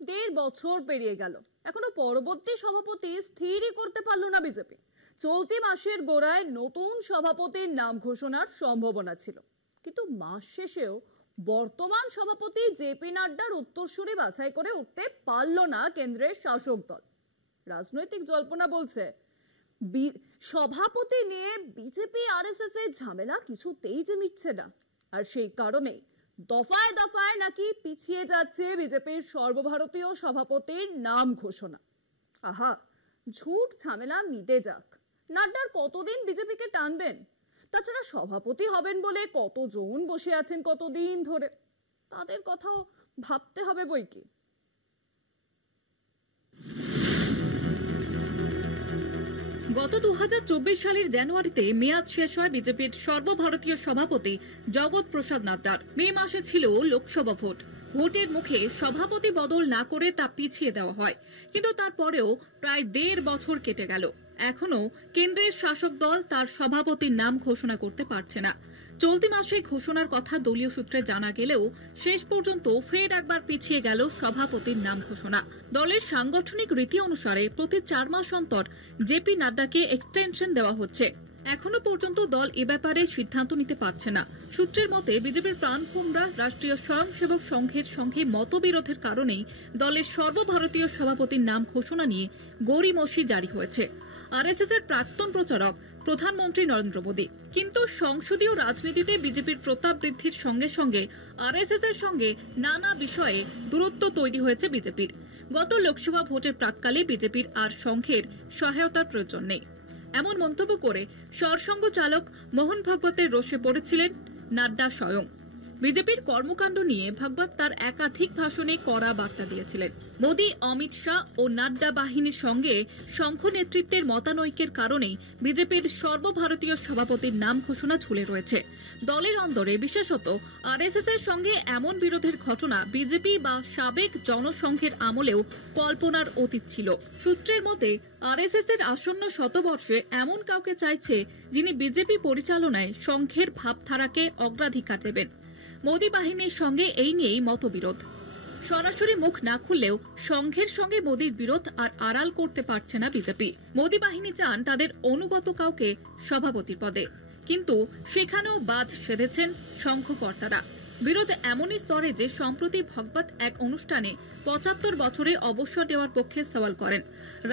দেড় বছর পেরিয়ে গেল, এখনো পরবর্তী সভাপতি স্থিরই করতে পারল না বিজেপি। চলতি মাসের গোড়ায় নতুন সভাপতির নাম ঘোষণার সম্ভাবনা ছিল, কিন্তু মাস শেষেও বর্তমান সভাপতি জেপি নাড্ডার উত্তরসূরি বাছাই করে উঠতে পারল না কেন্দ্রের শাসক দল। রাজনৈতিক জল্পনা বলছে সভাপতি নিয়ে বিজেপি আরএসএস এর ঝামেলা কিছুতেই যে মিটছে না, আর সেই কারণে দফায় দফায় নাকি পিছিয়ে যাচ্ছে বিজেপির সর্বভারতীয় সভাপতির নাম ঘোষণা। আহা, ঝুট ঝামেলা মিটে যাক, নাড্ডার কতদিন বিজেপিকে টানবেন? তাছাড়া সভাপতি হবেন বলে কতজন বসে আছেন কতদিন ধরে, তাদের কথাও ভাবতে হবে বই কি। গত 2024 সালের জানুয়ারিতে মেয়াদ শেষ হয় বিজেপির সর্বভারতীয় সভাপতি জগৎ প্রসাদ নাড্ডার। মে মাসে ছিল লোকসভা ভোট। ভোটের মুখে সভাপতি বদল না করে তা পিছিয়ে দেওয়া হয়, কিন্তু তারপরেও প্রায় দেড় বছর কেটে গেল, এখনো কেন্দ্রের শাসক দল তার সভাপতির নাম ঘোষণা করতে পারছে না। চলতি মাসে ঘোষণার কথা দলীয় সূত্রে জানা গেলেও শেষ পর্যন্ত ফের একবার পিছিয়ে গেল সভাপতির নাম ঘোষণা। দলের সাংগঠনিক রীতি অনুসারে প্রতি 4 মাস অন্তর জেপি নাড্ডাকে এক্সটেনশন দেওয়া হচ্ছে। এখনো পর্যন্ত দল এ ব্যাপারে সিদ্ধান্ত নিতে পারছে না। সূত্রের মতে বিজেপির প্রাণভোমরা রাষ্ট্রীয় স্বয়ংসেবক সংঘের সঙ্গে মতবিরোধের কারণেই দলের সর্বভারতীয় সভাপতির নাম ঘোষণা নিয়ে গড়িমসি জারি হয়েছে আরএসএস এর প্রাক্তন প্রচারক প্রধানমন্ত্রী নরেন্দ্র মোদী। কিন্তু সংসদীয় রাজনীতিতে বিজেপির প্রতাপ বৃদ্ধির সঙ্গে সঙ্গে আরএসএস এর সঙ্গে নানা বিষয়ে দূরত্ব তৈরি হয়েছে বিজেপির। গত লোকসভা ভোটের প্রাক্কালে বিজেপির আর সংঘের সহায়তার প্রয়োজন নেই, এমন মন্তব্য করে সরসংঘ চালক মোহন ভাগবতের রোষে পড়েছিলেন নাড্ডা স্বয়ং। বিজেপির কর্মকাণ্ড নিয়ে ভাগবত তার একাধিক ভাষণে কড়া বার্তা দিয়েছিলেন। মোদী, অমিত শাহ ও নাড্ডা বাহিনীর সঙ্গে সংঘ নেতৃত্বের মতানৈক্যের কারণেই বিজেপির সর্বভারতীয় সভাপতির নাম ঘোষণা ঝুলে রয়েছে। দলের অন্দরে বিশেষত আরএসএস এর সঙ্গে এমন বিরোধের ঘটনা বিজেপি বা সাবেক জনসংঘের আমলেও কল্পনার অতীত ছিল। সূত্রের মতে আরএসএস এর আসন্ন শতবর্ষে এমন কাউকে চাইছে যিনি বিজেপি পরিচালনায় সংঘের ভাবধারাকে অগ্রাধিকার দেবেন। মোদী বাহিনীর সঙ্গে এই নিয়েই মতবিরোধ। সরাসরি মুখ না খুললেও সংঘের সঙ্গে মোদীর বিরোধ আর আড়াল করতে পারছে না বিজেপি। মোদী বাহিনী চান তাদের অনুগত কাউকে সভাপতির পদে, কিন্তু সেখানেও বাদ সেধেছেন সংঘকর্তারা। বিরোধ এমনই স্তরে যে সম্প্রতি ভগবত এক অনুষ্ঠানে 75 বছরে অবসর নেওয়ার পক্ষে সওয়াল করেন।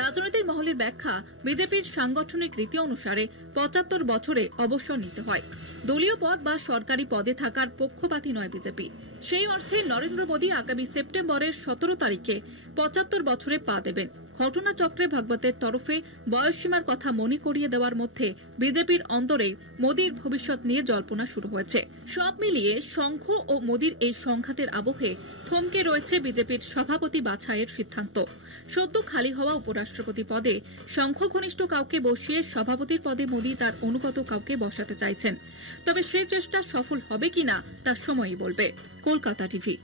রাজনৈতিক মহলের ব্যাখ্যা, বিজেপির সাংগঠনিক রীতি অনুসারে 75 বছরে অবসর নিতে হয়। দলীয় পদ বা সরকারি পদে থাকার পক্ষপাতী নয় বিজেপি। সেই অর্থে নরেন্দ্র মোদী আগামী সেপ্টেম্বরের 17 তারিখে 75 বছরে পা দেবেন। ঘটনাচক্রে ভাগবতের তরফে বয়সসীমার কথা মনে করিয়ে দেওয়ার মধ্যে বিজেপির অন্দরে মোদীর ভবিষ্যৎ নিয়ে জল্পনা শুরু হয়েছে। সব মিলিয়ে সংঘ ও মোদীর এই সংঘাতের আবহে থমকে রয়েছে বিজেপির সভাপতি বাছাইয়ের সিদ্ধান্ত। সদ্য খালি হওয়া উপরাষ্ট্রপতি পদে সংঘ ঘনিষ্ঠ কাউকে বসিয়ে সভাপতির পদে মোদী তার অনুগত কাউকে বসাতে চাইছেন, তবে সে চেষ্টা সফল হবে কিনা তা সময়ই বলবে। কলকাতা টিভি।